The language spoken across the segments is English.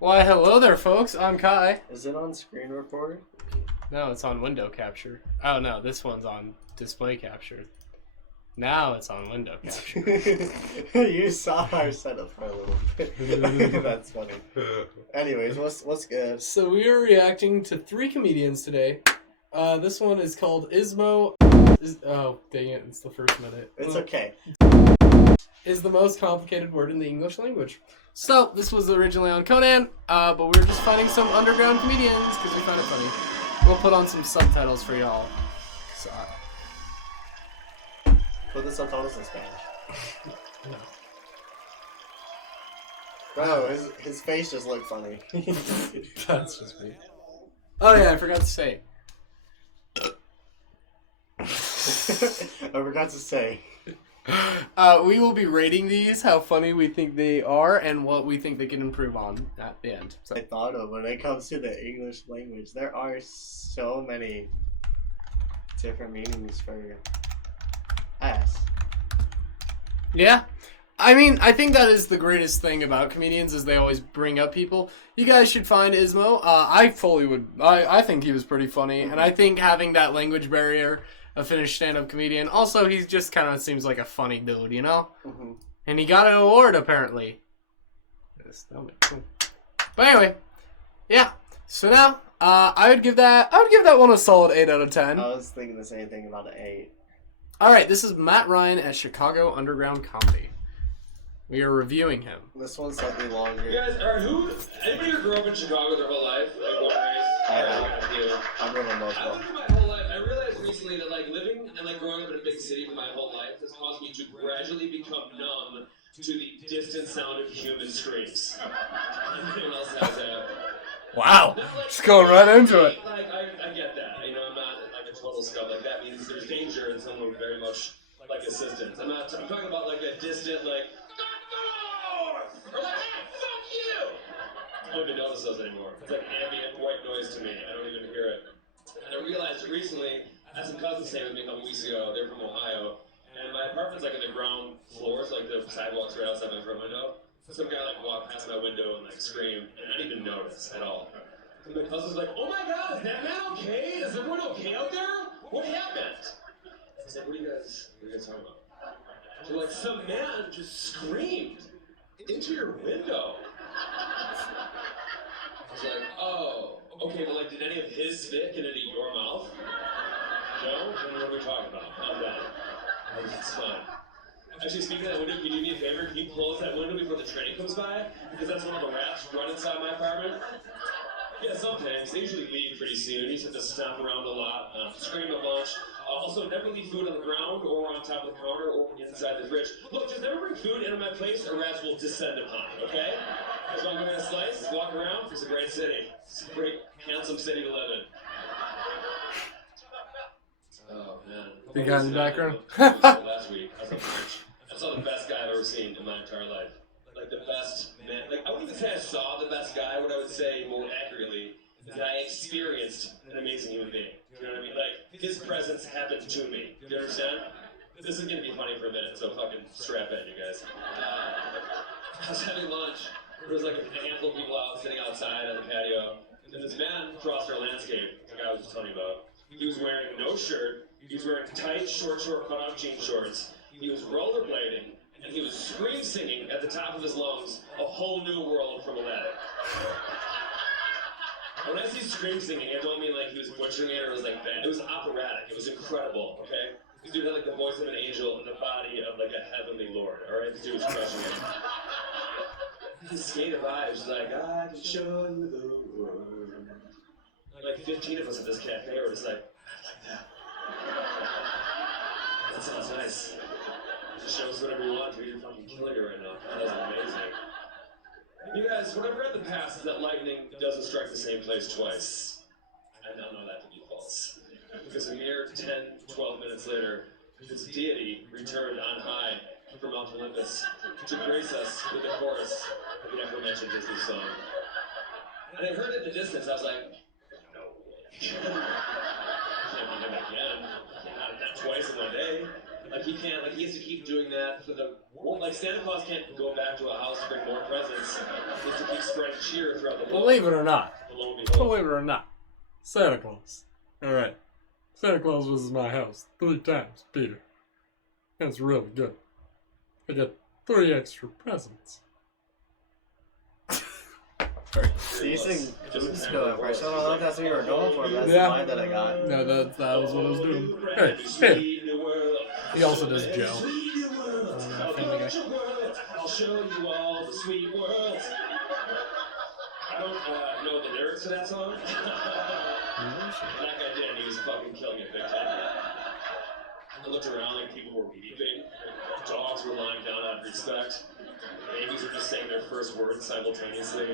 Why, hello there, folks. I'm Kai. Is it on screen record? No, it's on window capture. Oh, no, this one's on display capture. Now it's on window capture. You saw our setup for a little bit. That's funny. Anyways, what's good? So we are reacting to 3 comedians today. This one is called Ismo. Oh, dang it, it's the first minute. It's okay. Is the most complicated word in the English language. So, this was originally on Conan, but we were just finding some underground comedians because we found it funny. We'll put on some subtitles for y'all. So, Put the subtitles in Spanish. no. Bro, his face just looked funny. That's just me. Oh yeah, I forgot to say. I forgot to say. We will be rating these, how funny we think they are, and what we think they can improve on at the end. So. I thought of when it comes to the English language, there are so many different meanings for ass. Yeah. I mean, I think that is the greatest thing about comedians is they always bring up people. You guys should find Ismo. I fully would. I think he was pretty funny, and I think having that language barrier, a Finnish stand-up comedian. Also, he just kind of seems like a funny dude, you know? Mm-hmm. And he got an award, apparently. But anyway, yeah. So now, I would give that one a solid 8 out of 10. I was thinking the same thing about an 8. All right, this is Matt Ryan at Chicago Underground Comedy. We are reviewing him. This one's slightly longer. You guys, anybody who grew up in Chicago their whole life? Like, born and raised? I have. I'm living most I of lived my whole life. I realized recently that, like, living and, like, growing up in a big city for my whole life has caused me to gradually become numb to the distant sound of human screams. Anyone else has that? Wow. Like, Just going right into it. Like, I get that. You know, I'm not, like, a total scum. Like, that means there's danger and someone very much, like, assistance. I'm talking about, like, a distant, like, or like, hey, fuck you! I don't even notice those anymore. It's like ambient white noise to me. I don't even hear it. And I realized recently, I had some cousins staying with me a couple weeks ago. They're from Ohio. And my apartment's like in the ground floors, like the sidewalks right outside my front window. Some guy like walked past my window and like screamed, and I didn't even notice at all. And my cousin's like, oh my god, is that man okay? Is everyone okay out there? What happened? I said, what are you guys talking about? They're like, some man just screamed into your window. I was like, oh, okay, but like, did any of his spit get into your mouth? No? Then what are we talking about? I'm done. It's fine. Actually, speaking of that window, can you do me a favor? Can you close that window before the train comes by? Because that's when all the rats run inside my apartment. Yeah, sometimes. They usually leave pretty soon. You just have to stomp around a lot, scream a bunch. Also, never leave food on the ground or on top of the counter or inside the fridge. Look, just never bring food into my place or rats will descend upon it, okay? Just want to go get a slice, walk around. It's a great city. It's a great, handsome city to live in. Oh, man. The guy in the background? Last week, I was on March. I saw the best guy I've ever seen in my entire life. Like, the best man. Like, I wouldn't even say I saw the best guy. What I would say more accurately is that I experienced an amazing human being. You know what I mean? Like, his presence happened to me. Do you understand? This is going to be funny for a minute, so fucking strap in, you guys. I was having lunch. There was like a handful of people out sitting outside on the patio. And this man crossed our landscape, the guy I was just telling you about. He was wearing no shirt. He was wearing tight, short cut-off jean shorts. He was rollerblading. And he was scream singing at the top of his lungs, A Whole New World from Aladdin. When I see scream singing, I don't mean like he was butchering it or it was like that. It was operatic. It was incredible, okay? This dude had like the voice of an angel and the body of like a heavenly lord, alright? This dude was crushing it. He skated by, it was like, I can show you the world. Like 15 of us at this cafe were just like, I like that. That sounds nice. Just show us whatever you want, dude. You're fucking killing it right now. That was amazing. You guys, what I've read in the past is that lightning doesn't strike the same place twice. I now know that to be false. Because a mere 10, 12 minutes later, this deity returned on high from Mount Olympus to grace us with the chorus of the aforementioned Disney song. And I heard it in the distance, I was like, no way. I can't be him again. Not twice in one day. Like he can't, like he has to keep doing that for the, like Santa Claus can't go back to a house to bring more presents. He has to keep spreading cheer throughout the world. Believe it or not. Lo and behold. Believe it or not. Santa Claus. Alright. Santa Claus was in my house 3 times, Peter. That's really good. I got 3 extra presents. Decent skill impression. I don't know if that's what you were going for, but that's Yeah. the line that I got. No, that was what I was doing. Hey, hey. He also does Joe. Family Guy. I'll show you all the sweet world. I don't know the lyrics to that song. That guy did, and he was fucking killing it big time. I looked around like people were weeping. Dogs were lying down out of respect. Babies were just saying their first words simultaneously.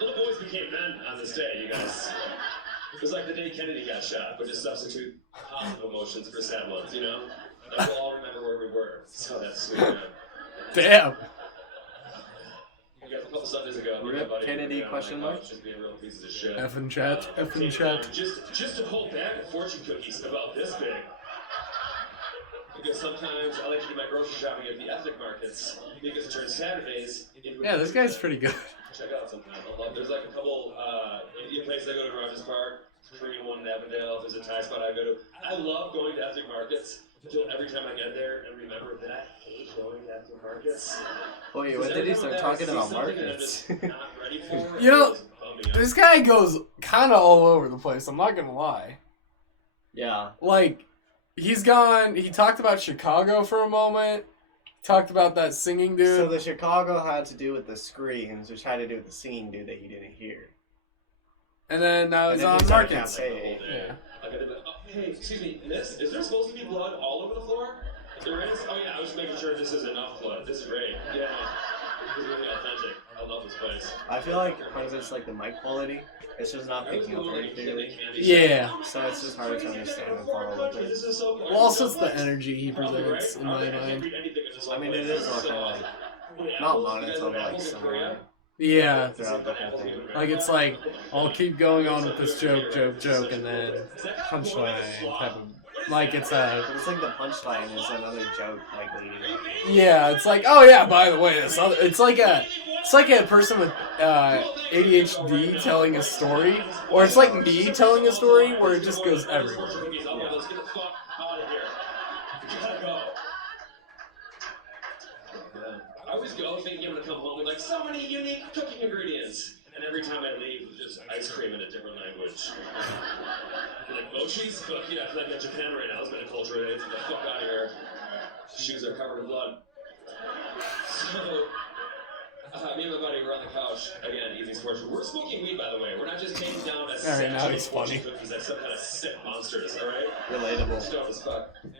Little boys became men on this day, you guys. It was like the day Kennedy got shot, but just substitute positive emotions for sad ones, you know? And we'll all remember where we were. So that's sweet, man. Damn. You guys, a couple Sundays ago, me and my Rip buddy Kennedy were question down on mark? my couch just being real pieces of shit. Effing chat. Effing chat. Just a whole bag of fortune cookies about this big. Because sometimes I like to do my grocery shopping at the ethnic markets because it turns Saturdays into Yeah, this guy's pretty good. check out sometime. There's like a couple Indian places I go to, Rogers Park, Korean one in Avondale. There's a Thai spot I go to. I love going to ethnic markets until every time I get there and remember that I hate going to ethnic markets. Wait, when did he start talking about markets? Not ready for. You know, this guy goes kind of all over the place, I'm not gonna lie. Yeah. Like, he talked about Chicago for a moment, talked about that singing dude. So the Chicago had to do with the screams, which had to do with the singing dude that you didn't hear. And then now And he's then on he started markets. campaigning. Yeah. Hey, excuse me, miss, is there supposed to be blood all over the floor? If there is, oh yeah, I was just making sure this is enough blood. This is great. Yeah, this is really authentic. I love this place. I feel like part of it's like the mic quality. It's just not picking up very clearly. Yeah. So it's just hard to understand and follow with it. Well, also it's the energy he presents, in my mind. I mean, it is all kind of like, not monotone, but like similar Yeah. throughout the whole thing. Like, it's like, I'll keep going on with this joke, and then punchline type of... Like, it's a... But it's like the punchline is another joke, like leading up. Yeah, it's like, oh yeah, by the way, this other... It's like a person with ADHD telling a story, or it's like me telling a story where it just goes everywhere. I always go thinking I'm gonna come home with like so many unique cooking ingredients, and every time I leave, it's just ice cream in a different language. Like mochi's, but yeah, I feel like in Japan right now is been acculturated. Get the fuck out of here. Shoes are covered in blood. So, me and my buddy were on the couch again, eating sports. We're smoking weed, by the way. We're not just taking down a Alright, now he's funny. cookies like some kind of sick monsters. All right. Relatable. Stuff as fuck. And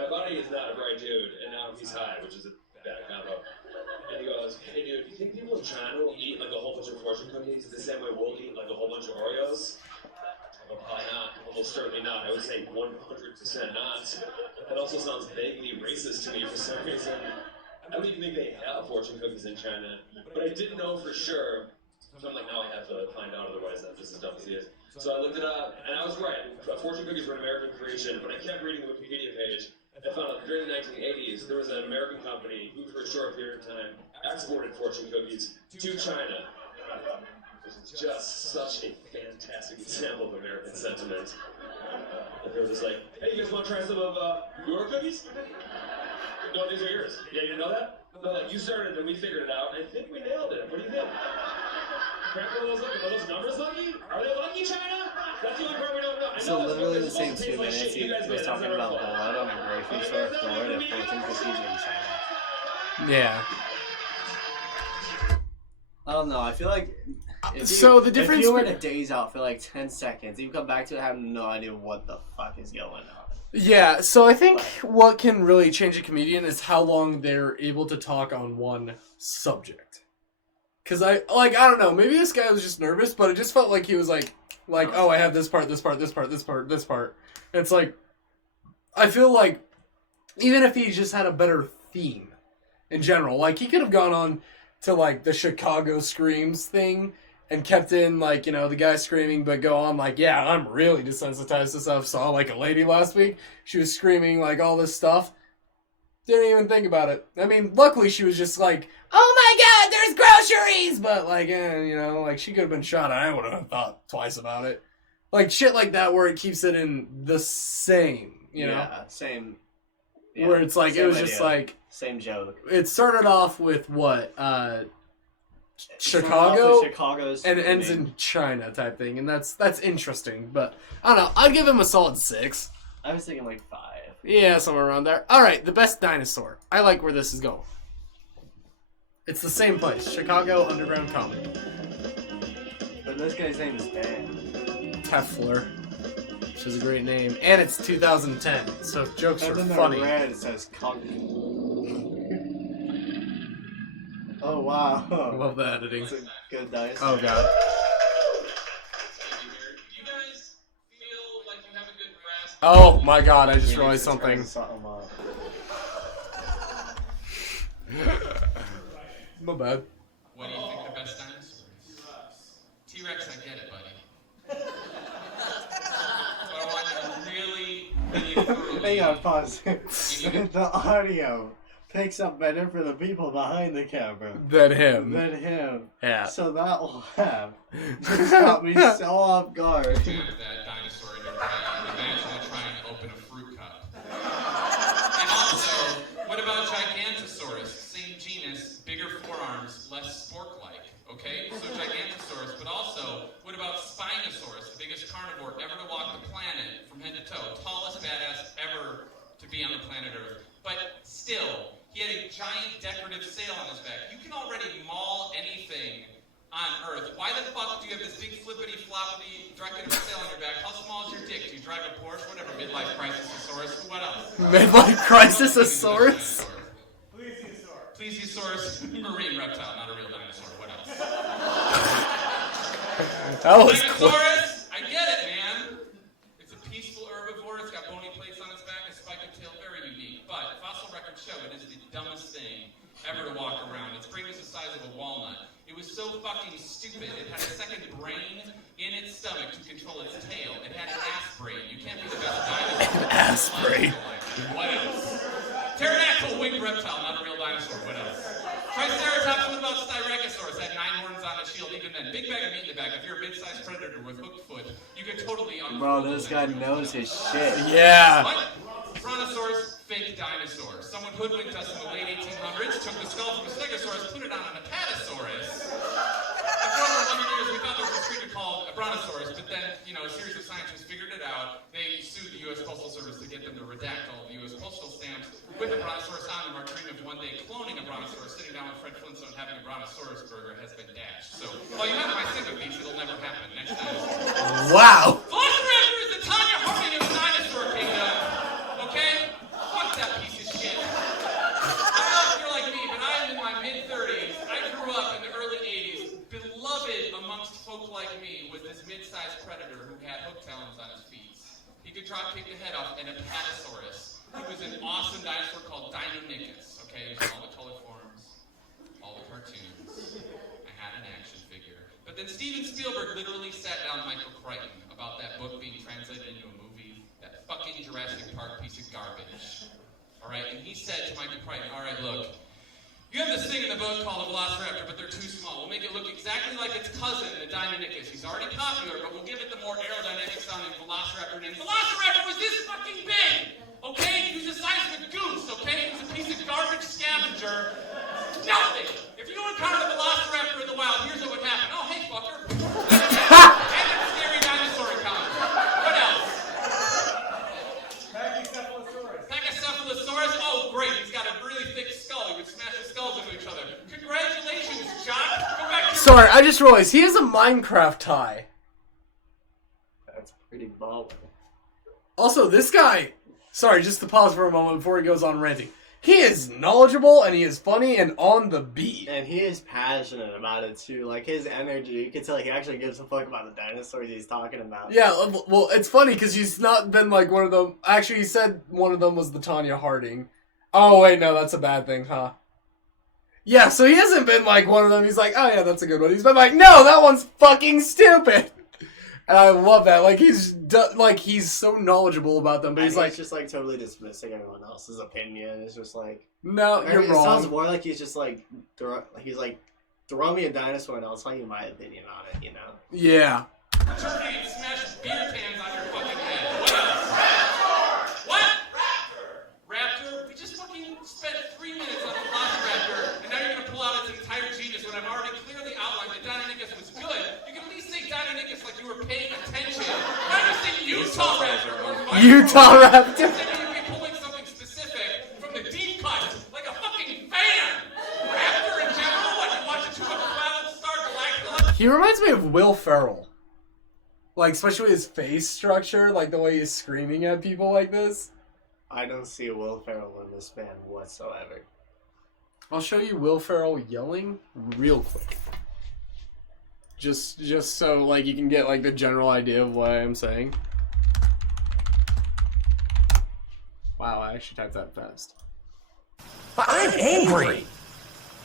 my buddy is not a bright dude, and now he's high, which is a bad combo. And he goes, "Hey dude, you think people in China will eat like a whole bunch of fortune cookies the same way we'll eat like a whole bunch of Oreos?" Well, probably not. Almost certainly not. I would say 100% not. That also sounds vaguely racist to me for some reason. I don't even think they have fortune cookies in China, but I didn't know for sure. So I'm like, now I have to find out, otherwise that's just as dumb as he is. So I looked it up, and I was right. Fortune cookies were an American creation, but I kept reading the Wikipedia page. I found out during the 1980s, there was an American company who, for a short period of time, exported fortune cookies to China. It's just such a fantastic example of American sentiment. They were just like, "Hey, you guys want to try some of your cookies? No, these are yours. Yeah, you didn't know that? No, like, you started and we figured it out, and I think we nailed it. What do you think? Crack one of those lucky? Are those numbers lucky? Are they lucky, China? That's the only part we don't know. I know So that's literally what the it's same supposed to 2 taste like minutes shit. he You guys was did. talking That's about our fault. blood on a grocery store floor to fortune cookies in China. Yeah. I don't know, I feel like So the difference if you were be- to daze out for like 10 seconds, you come back to it, have no idea what the fuck is going on. Yeah, so I think what can really change a comedian is how long they're able to talk on one subject. Cause I don't know, maybe this guy was just nervous, but it just felt like he was like, oh, I have this part. And it's like, I feel like, even if he just had a better theme in general, like he could have gone on to like the Chicago Screams thing and kept in like, you know, the guy screaming, but go on like, yeah, I'm really desensitized to stuff. Saw like a lady last week, she was screaming like all this stuff. Didn't even think about it. I mean, luckily she was just like, oh my god, there's groceries! But, like, you know, like, she could have been shot. I wouldn't have thought twice about it. Like, shit like that where it keeps it in the same, you know? Yeah, same. Yeah, where it's like, it was just like... Same joke. It started off with what? Chicago? And ends in China type thing. And that's interesting. But, I don't know. I'd give him a solid 6. I was thinking like 5. Yeah, somewhere around there. Alright, the best dinosaur. I like where this is going. It's the same place. Chicago Underground Comic. But this guy's name is Dan. Tefler, which is a great name, and it's 2010, so jokes are And then funny. red, it says Kong. Oh wow! I love the editing. It's a good dinosaur. Oh god. Oh my god! I just realized something. My bad. What do you think the best dinosaur is? T-Rex, I get it, buddy. But I want you to really thoroughly... Hang on, pause. The audio picks up better for the people behind the camera Than him. than him. Yeah. So that laugh just got me so off guard. Have that dinosaur in your hand. Imagine it trying to open a fruit cup. And also, what about Gigantosaurus? Same genus, bigger forearms, less spork-like. Okay? So Gigantosaurus, but also, what about Spinosaurus, the biggest carnivore ever to walk the planet from head to toe? Tallest badass ever to be on the planet Earth. But still, he had a giant decorative sail on his back. You can already maul anything on Earth. Why the fuck do you have this big flippity-floppity decorative sail on your back? How small is your dick? Do you drive a Porsche? Whatever, midlife crisis-osaurus. What else? Midlife crisis-osaurus? Plesiosaurus, marine reptile, not a real dinosaur. What else? That was quick. Stegosaurus! I get it, man. It's a peaceful herbivore. It's got bony plates on its back, a spiked tail, very unique. But fossil records show it is the dumbest thing ever to walk around. Its brain was the size of a walnut. It was so fucking stupid. It had a second brain in its stomach to control its tail. It had an ass brain. You can't be the best dinosaur. An ass brain. What else? Pterodactyl, winged reptile, not a real dinosaur. What else? Triceratops, what about Styracosaurus? Had 9 horns on its shield. Even then, big bag of meat in the back. If you're a mid-sized predator with hooked foot, you could totally Bro, this guy knows his shit. Yeah. What? Brontosaurus, fake dinosaur. Someone hoodwinked us in the late 1800s, took the skull from a stegosaurus, put it on an apatosaurus. And for over 100 years, we thought there was a creature called a brontosaurus, but then, you know, a series of scientists figured it out. They sued the U.S. Postal Service to get them to redact all the U.S. postal stamps with a brontosaurus on them. Our dream of one day cloning a brontosaurus, sitting down with Fred Flintstone having a brontosaurus burger has been dashed. So, while you have my sympathies, it'll never happen. Next dinosaur. Wow. Velociraptor is the Tanya Harding of the dinosaur kingdom. Okay? Fuck that piece of shit. I don't know if you're like me, but I am in my mid-30s. I grew up in the early 80s. Beloved amongst folk like me was this mid-sized predator who had hook talons on his feet. He could drop kick the head off an apatosaurus. He was an awesome dinosaur called Deinonychus. Okay? He was in all the color forms, all the cartoons. I had an action figure. But then Steven Spielberg literally sat down Michael Crichton about that book being translated into a movie, that fucking Jurassic Park piece of garbage. Alright, and he said to Michael Crichton, alright, look, you have this thing in the book called a Velociraptor, but they're too small. We'll make it look exactly like its cousin, the Deinonychus. He's already popular, but we'll give it the more aerodynamic sounding Velociraptor name. Velociraptor was this fucking big! Okay? He was the size of a goose, okay? He was a piece of garbage scavenger. Nothing! If you encountered a Velociraptor in the wild, here's what would happen. Oh, hey, fucker. And a scary dinosaur encounter. What else? Pachycephalosaurus. Oh, great. He's got a really thick skull. He would smash his skulls into each other. Congratulations, Jock. Go back to your... Sorry, I just realized he has a Minecraft tie. That's pretty baller. Also, this guy... Sorry, just to pause for a moment before he goes on ranting. He is knowledgeable, and he is funny, and on the beat. And he is passionate about it, too. Like, his energy, you can tell he actually gives a fuck about the dinosaurs he's talking about. Yeah, well, it's funny, because he's not been like one of them... Actually, he said one of them was the Tanya Harding. Oh, wait, no, that's a bad thing, huh? Yeah, so he hasn't been like one of them. He's like, oh, yeah, that's a good one. He's been like, no, that one's fucking stupid. And I love that. Like he's so knowledgeable about them, but And he's like, just like totally dismissing everyone else's opinion. It's just like no, you're it wrong. sounds more like he's just like throw me a dinosaur and I'll tell you my opinion on it. You know? Yeah. Turkey and smash beer cans on your fucking head. What else? What? Raptor? We just fucking spent 3 minutes on the Velociraptor, and now you're gonna pull out its entire genus when I've already clearly outlined that Deinonychus was good. You can at least say Deinonychus like you were paying attention. Why do you think Utah Raptor or Utah Raptor. You would be pulling something specific from the deep cut, like a fucking fan. Raptor in general, what, you watching too much Battlestar Galactica? He reminds me of Will Ferrell. Like, especially his face structure, like the way he's screaming at people like this. I don't see Will Ferrell in this man whatsoever. I'll show you Will Ferrell yelling real quick. Just so like you can get like the general idea of what I'm saying. Wow, I actually typed that fast. I'm angry.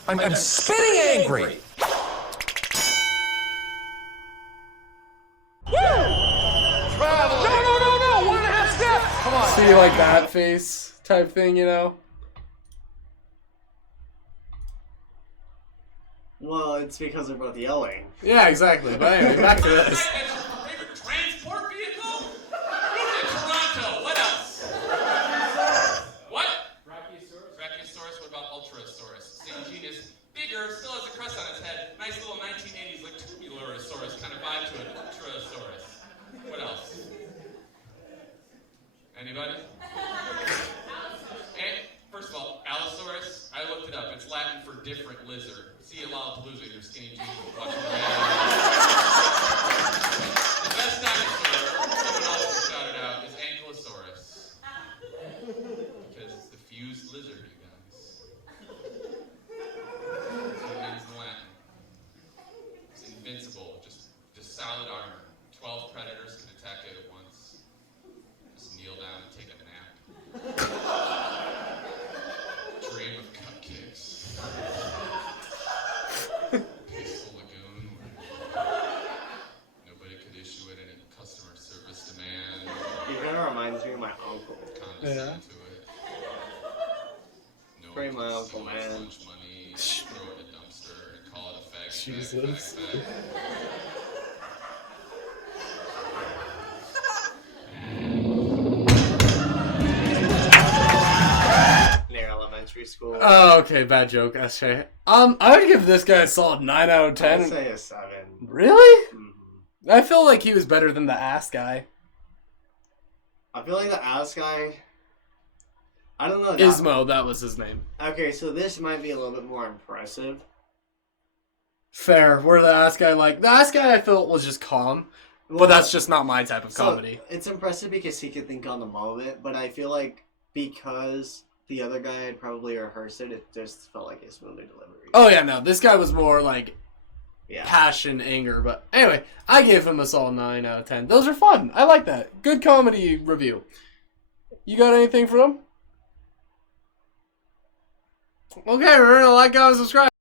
I'm spitting angry. No, 1.5 steps. Come on. See, like that face type thing, you know? Well, it's because they're both yelling. Yeah, exactly. But anyway, back to this. That's your favorite transport vehicle? Move to Toronto. What else? What? Brachiosaurus. What about Ultrasaurus? Same genus. Bigger, still has a crest on its head. Nice little 1980s, like Tubulosaurus kind of vibe to it. Ultrasaurus. What else? Anybody? And, first of all, Allosaurus, I looked it up. It's Latin for different lizard. See you Lollapalooza, your skinny jeans watching the best dinosaur, someone else shouted out, is Ankylosaurus. Because it's the fused lizard, you guys. That's what it means in Latin. It's invincible, just solid armor. 12 predators can attack it at once. Just kneel down and take a nap. Dream of cupcakes. Peaceful lagoon where nobody could issue it any customer service demand. He kind of reminds me of my uncle. Condescend to it. No Pray one my can uncle, steal its man. lunch money, throw it in a dumpster, and call it a faggot. Jesus. Faggot. Near elementary school. Oh, okay, bad joke, SJ. I would give this guy a solid 9 out of I'd 10. say a 7. Really? Mhm. I feel like he was better than the ass guy. I feel like the ass guy. I don't know. Ismo, that was his name. Okay, so this might be a little bit more impressive. Fair. Where the ass guy, the ass guy I felt was just calm. But that's just not my type of comedy. It's impressive because he could think on the moment, but I feel like because the other guy had probably rehearsed it, it just felt like a smoother delivery. Oh, yeah, no. This guy was more Yeah. passion, anger. But anyway, I gave him a solid 9 out of 10. Those are fun. I like that. Good comedy review. You got anything for them? Okay, remember to like, comment, subscribe.